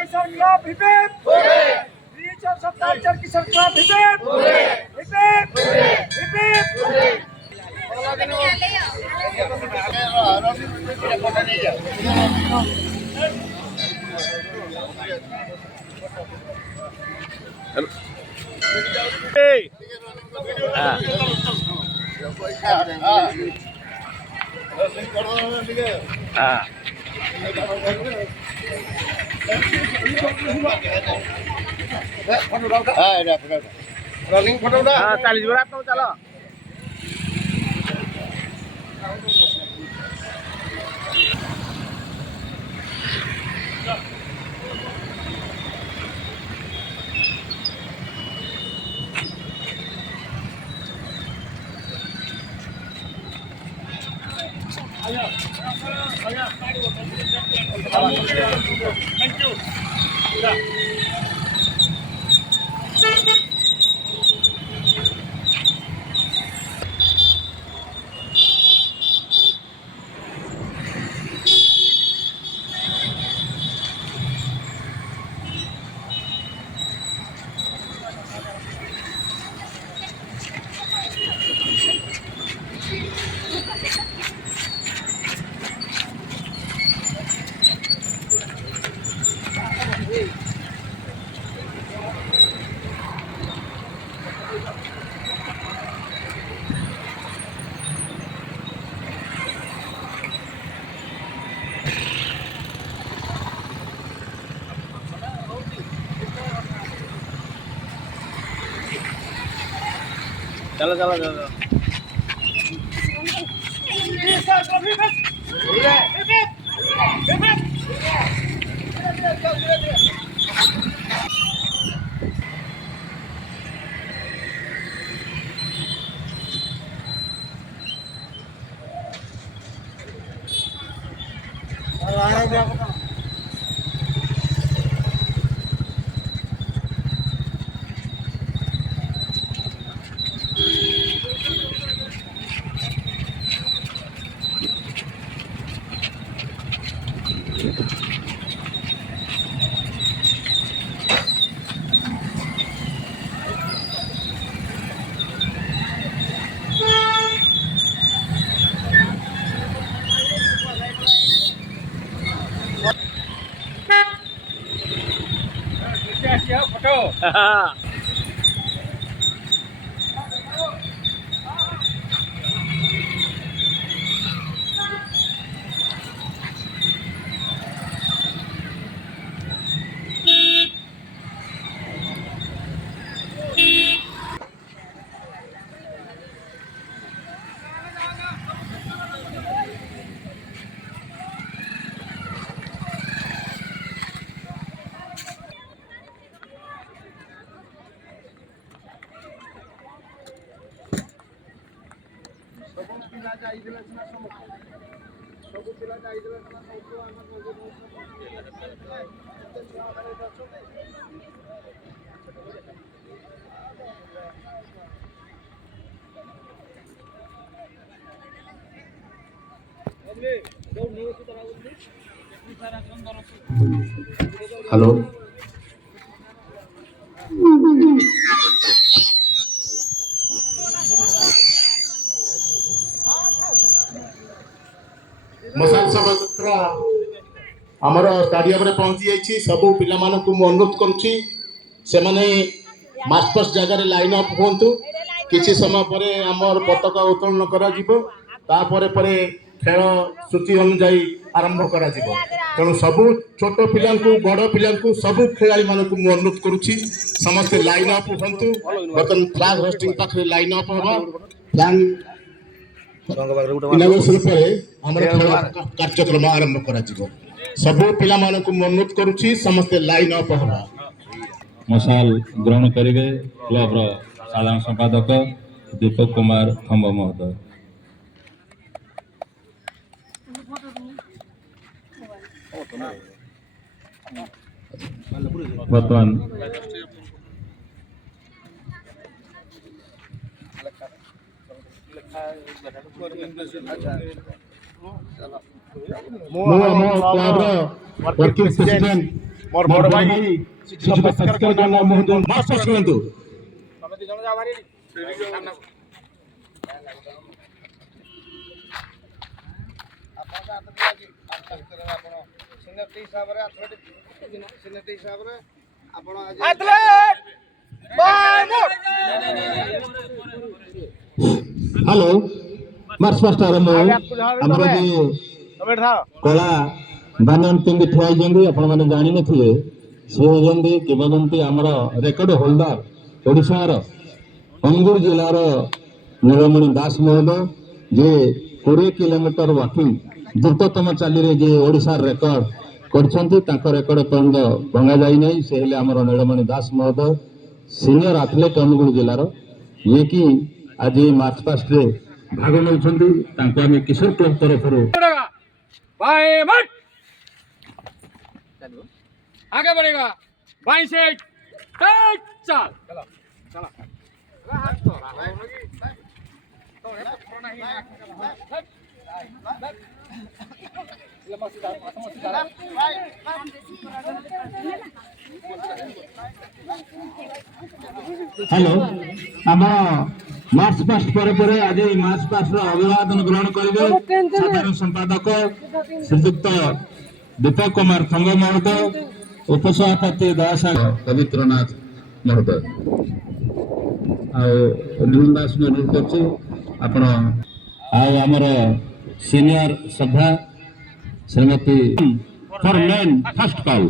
Kisan Club hip-hip! Reach of Subculture Kisan Club hip-hip! Hip-hip! Hip-hip! Hey! Running photo उठा चालीस बड़ा आप चलो Thank you. चलो चलो चलो हेलो मसाल सभा आमर स्टाडियम रे पहुंची जाइए सबू पिला मानकु मु अनुरोध करुछि से माने मास्टर्स जगह लाइन अप होंतु किछि समय परे आमर पताका उत्तोलन करा जिवो तापरे परे खेल सूची अनुसार आरंभ करा जिवो तेणु सबू छोट पिला बड़ पिला सबू खेलाड़ी मानकु मु अनुरोध करुछि समस्त लाइन अप होंतु बर्तन फ्लैग होस्टिंग पाखरे लाइन अप होबा फ्लैग इनोवेशन पर हमर कार्यक्रम आरंभ करा जिवो। सबू पिला मानकु मु अनुरोध करूची समस्त लाइन अप हवा मशाल ग्रहण करेंगे क्लब साधारण संपादक दीपक कुमार थम्ब महोदय। बर्तमान वर्किंग प्रेसिडेंट मोर बड़ भाई शिक्षक संस्कार करना महोदय मास्टर सुनंतु समिति जन जा भारी हेलो मार्च पास्ट आरंभ हमर जे कला बानन तिंग ठुआई जंदी आपण माने जानि नथिए से जंदी किबदंती हमर रेकॉर्ड होल्डर ओडिसा रो अनुगुल जिल्ला रो नीलमणि दास महोदय जे 20 किलोमीटर वॉकिंग द्रुततम चाली रे जे ओडिसा रेकॉर्ड करछंती तांको रेकॉर्ड पंद भंगा जाई नै से हेले हमर नीलमणि दास महोदय सीनियर एथलीट अनुगुल जिल्ला रो ये कि आज मार्च पास्ट रे भाग नौछंती तांको हम किशोर क्लब तरफ रो बाएं मत आगे बढ़ेगा बाएं से तेज चल चलो चलो हेलो आम मार्च पास्ट पर आज मार्च पास्ट अभिवादन ग्रहण करेंगे साधारण संपादक श्रीयुक्त दीपक कुमार थंग महोदय उपसभापति दयासागर पवित्रनाथ महोदय नील दास अनुरोध कर सीनियर सभा Shrimati for main first call